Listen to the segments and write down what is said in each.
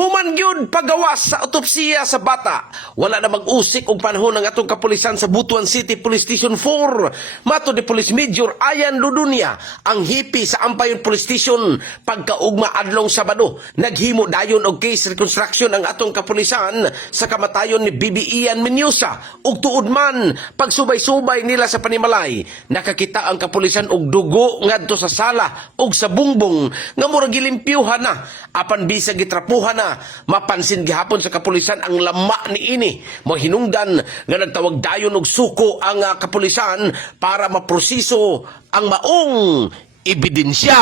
Human gyud pagawas sa autopsiya sa bata. Wala na mag-usik og panahon ng atong kapulisan sa Butuan City Police Station 4. Mato ni Police Major Ayan Ludunya, ang hipi sa Ampayon Police Station pagkaugma adlong Sabado, naghimo dayon og case reconstruction ang atong kapulisan sa kamatayon ni Bibi Ian Menyosa. Ug tuod man pagsubay-subay nila sa panimalay, nakakita ang kapulisan og dugo ngadto sa sala ug sa bungbong nga murag gilimpyuhan na apan bisag gitrapuhan na. Mapansin gihapon sa kapulisan ang lama ni ini. Mahinungdan nga nagtawag dayon og suko ang kapulisan para maproseso ang maong ebidensya.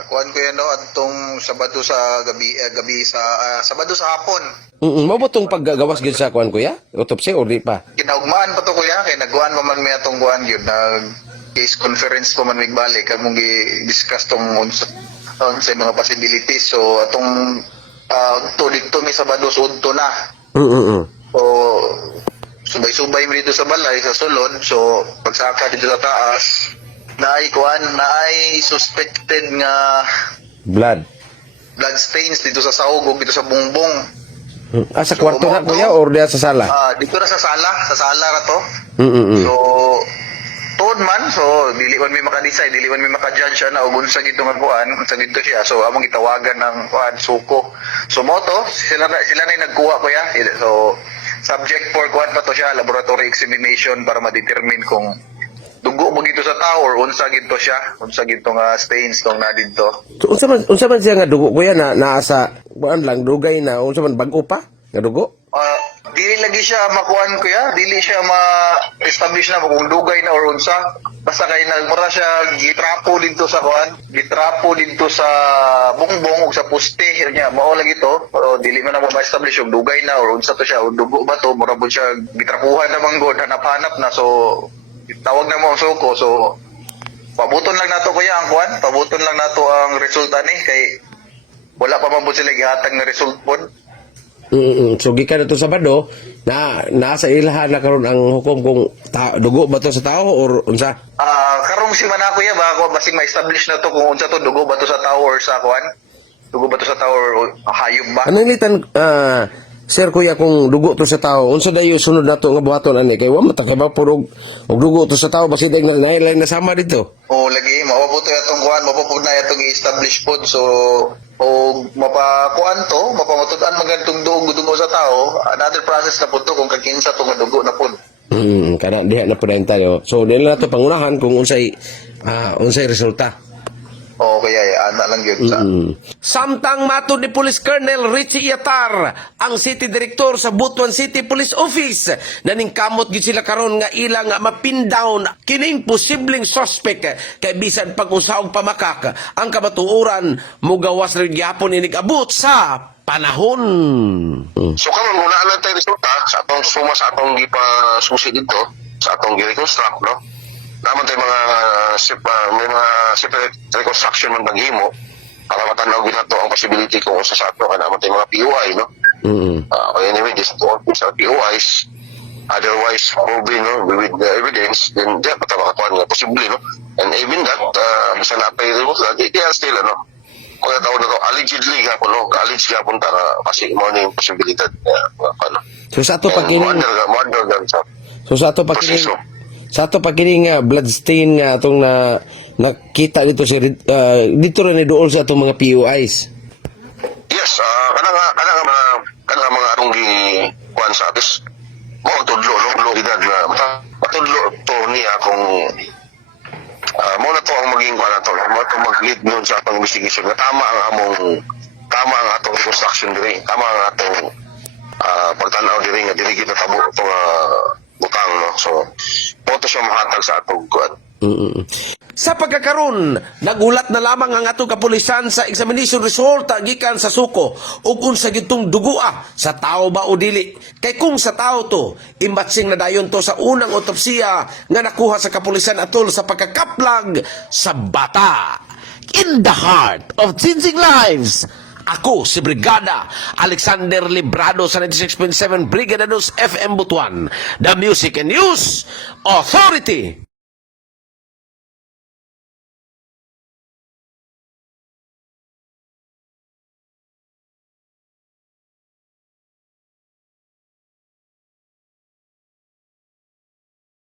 Kuan ko yan no, atong Sabado sa gabi sa Sabado sa hapon. Mao ba tong paggagawas gyud sa kuan kuya? Autopsy or di pa? Kinaugmaan pa to kuya, kay nagkuan pa man may atong kuan gyud na case conference pa man migbalik kag mong gi-discuss tong sa mga possibilities. So atong dito may Sabado sudto na. So subay-subay mi dito sa balay sa sulod. So pagsaka dito sa taas, naay suspected nga Blood stains dito sa sahog ug dito sa bungbong. Sa kwarto na kuya or diya sa sala? Dito na sa sala ra to. So tuod man, so dili man mi maka-decide, dili man mi maka-judge na ug unsa gid nga kuan, unsa gid siya. So among gitawagan ng kuan suko. So mo to sila na nagkuha kuya. So subject for kuan pa to siya, laboratory examination para ma-determine kung dugo mo gito sa tao or unsa gid to siya, unsa gid tong stains tong na dito. So unsa man siya nga dugo kuya na naa sa kuan lang dugay na unsa man bag-o pa nga dugo? Dili lagi siya makuan kuya, dili siya ma-establish na kung dugay na or unsa. Basta kay nagmura siya gitrapo dito sa kuan, gitrapo dito sa bungbong ug sa poste niya. Mao lagi to, pero dili man na ma-establish kung dugay na or unsa to siya, o dugo ba to, mura pud siya gitrapuhan na manggod, hanap-hanap na. So tawag na mo ang suko. So pabuton lang nato kuya ang kuan, pabuton lang nato ang resulta ni kay wala pa man pud sila gihatag nga result pod. So gikan ito Sabado na nasa ilaha na karon ang hukom kung dugo ba to sa tao or unsa? Karong si manako ya ba ako basig ma-establish na to kung unsa to, dugo ba to sa tao or sa kuan? Dugo ba to sa tao or hayop ba? Anong litan sir kuya kung dugo to sa tao unsa dayo sunod nato nga buhaton ani kay wa matakay ba purog og dugo to sa tao basi day na sama dito. Lagi mao to atong kuan, mapapud na atong i-establish pod. So o mapakuan to, mapamatud-an magantong dugo sa tao, another process na po to kung kakinsa to nga dugo na po. Kana diha na pud tayo. So dili na to pangunahan kung unsay resulta. Kaya ana lang yun sa. Samtang matud ni Police Colonel Richie Iatar, ang City Director sa Butuan City Police Office, naningkamot gid sila karon nga ilang mapin down kining posibleng suspect kay bisan pag-usahog pamakak ang kamatuoran mugawas rin gyapon inig abot sa panahon. So karon muna na tayo resulta sa atong suma sa atong gipasusi dito sa atong gi-reconstruct, no? Naman tayo may mga separate reconstruction man paghimo para matanaw ginato ang possibility kung usa sa ato naman tayo mga POI, no? Anyway, this is our POIs. Otherwise, proven, no, with the evidence, then diya pa tayo makakuha nga posible, no? And even that, bisa na pay remote, kaya still, no? Kung natawag na to, allegedly gapon, no? Alleged gapon tara, kasi mo na yung posibilidad, ano? So sa ato pagkining sa ato pagkining bloodstain nga atong nakita dito sa dito ra ni dool sa atong mga POIs. Yes, kana mga arong kuan sa atis. Mo tudlo no edad na matudlo to niya kung mo na to ang maging kuan nato, mo to mag-lead nun sa atong investigation nga tama ang atong reconstruction diri, tama ang atong pagtanaw diri nga dili kita tabo itong butang, no. So mo to siya mahatag sa atong kuan. Sa pagkakaroon, nagulat na lamang ang atong kapulisan sa examination result gikan sa suko ug unsa gitong dugua sa tao ba o dili. Kay kung sa tao to, imbatsing na dayon to sa unang autopsiya nga nakuha sa kapulisan atol sa pagkakaplag sa bata. In the heart of changing lives, ako si Brigada Alexander Librado sa 96.7 Brigada News FM Butuan, the Music and News Authority.